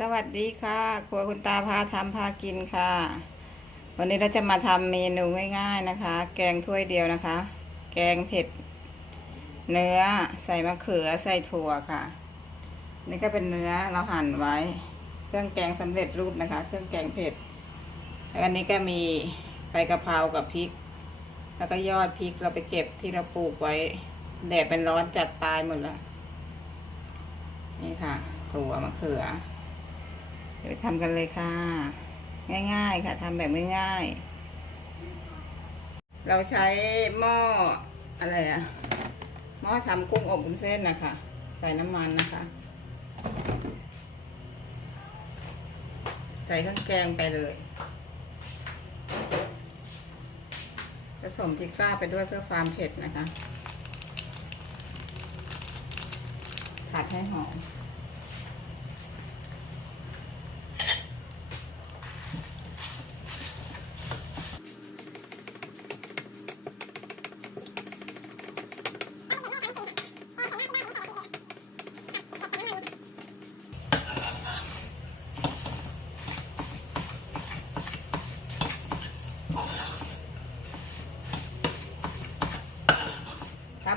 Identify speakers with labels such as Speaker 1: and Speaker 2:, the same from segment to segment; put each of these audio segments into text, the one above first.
Speaker 1: สวัสดีค่ะ ครัวคุณตาพาทำพากินค่ะ วันนี้เราจะมาทำเมนูง่ายๆนะคะ แกงถ้วยเดียวนะคะ แกงเผ็ด เนื้อใส่มะเขือใส่ถั่วค่ะ นี่ก็เป็นเนื้อเราหั่นไว้ เครื่องแกงสำเร็จรูปนะคะ เครื่องแกงเผ็ดแล้วอันนี้ก็มีใบกะเพรากับพริก แล้วก็ยอดพริกเราไปเก็บที่เราปลูกไว้ แดดเป็นร้อนจัดตายหมดแล้วนี่ค่ะ ถั่วมะเขือ ไปทำกันเลยค่ะ ง่ายๆค่ะทำแบบง่ายๆ เราใช้หม้ออะไรอะหม้อทำกุ้งอบบุนเส้นนะคะ ใส่น้ำมันนะคะ ใส่เครื่องแกงไปเลยผสมพริกกล้าไปด้วยเพื่อความเผ็ดนะคะผัดให้หอม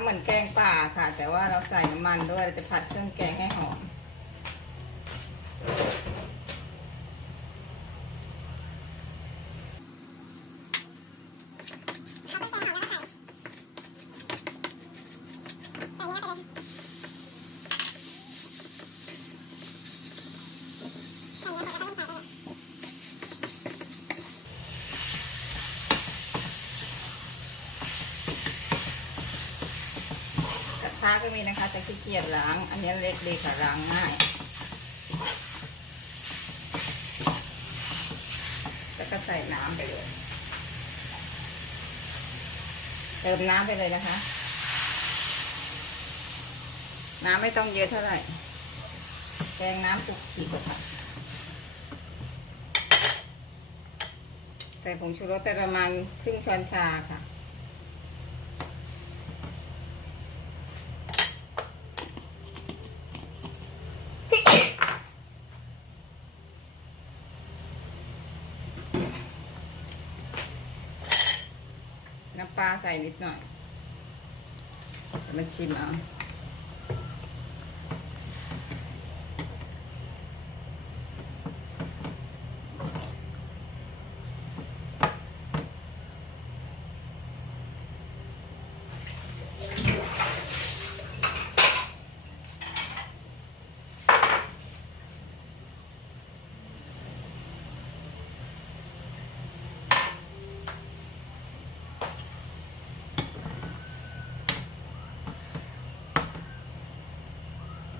Speaker 1: เหมือนแกงป่าค่ะ แต่ว่าเราใส่น้ำมันด้วยเราจะผัดเครื่องแกงให้หอม ก็มีนะคะ แต่ขี้เกียจล้าง อันนี้เล็กดีค่ะล้างง่าย แล้วก็ใส่น้ำไปเลย เติมน้ำไปเลยนะคะ น้ำไม่ต้องเยอะเท่าไหร่แกงน้ำปุกขีดค่ะใส่ผงชูรสไปประมาณครึ่งช้อนชาค่ะ น้ำปลาใส่นิดหน่อยมันชิมเอา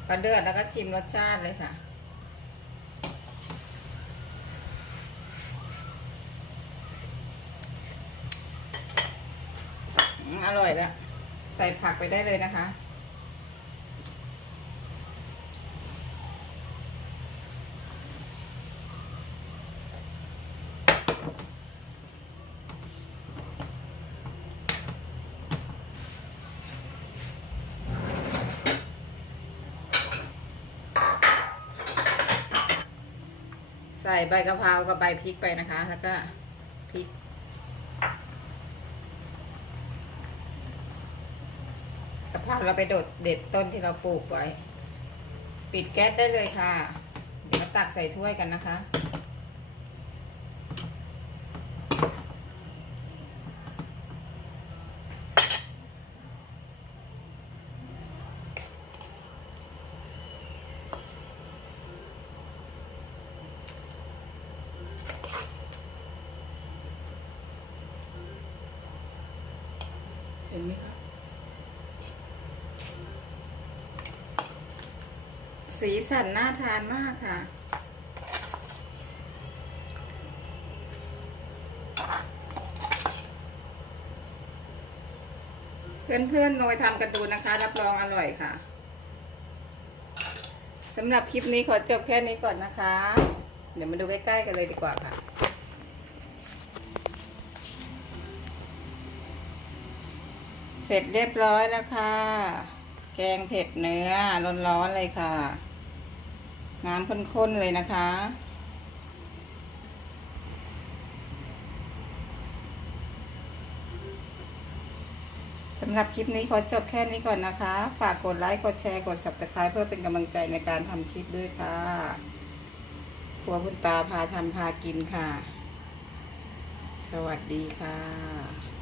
Speaker 1: พอเดือดแล้วก็ชิมรสชาติเลยค่ะอืมอร่อยแล้ว ใส่ผักไปได้เลยนะคะ ใส่ใบกะเพรากับใบพริกไปนะคะ แล้วก็พริก กะเพราเราไปโดดเด็ดต้นที่เราปลูกไว้ ปิดแก๊สได้เลยค่ะ เดี๋ยวมาตักใส่ถ้วยกันนะคะ ไหมคะสีสันน่าทานมากค่ะ เพื่อนๆลองไปทำกันดูนะคะ รับรองอร่อยค่ะสำหรับคลิปนี้ขอจบแค่นี้ก่อนนะคะ เดี๋ยวมาดูใกล้ๆกันเลยดีกว่าค่ะ เสร็จเรียบร้อยแล้วค่ะ แกงเผ็ดเนื้อร้อนๆเลยค่ะ น้ำข้นๆเลยนะคะ สำหรับคลิปนี้ขอจบแค่นี้ก่อนนะคะ ฝากกดไลค์ กดแชร์ กด subscribe เพื่อเป็นกำลังใจในการทำคลิปด้วยค่ะครัวคุณตาพาทำพากินค่ะ สวัสดีค่ะ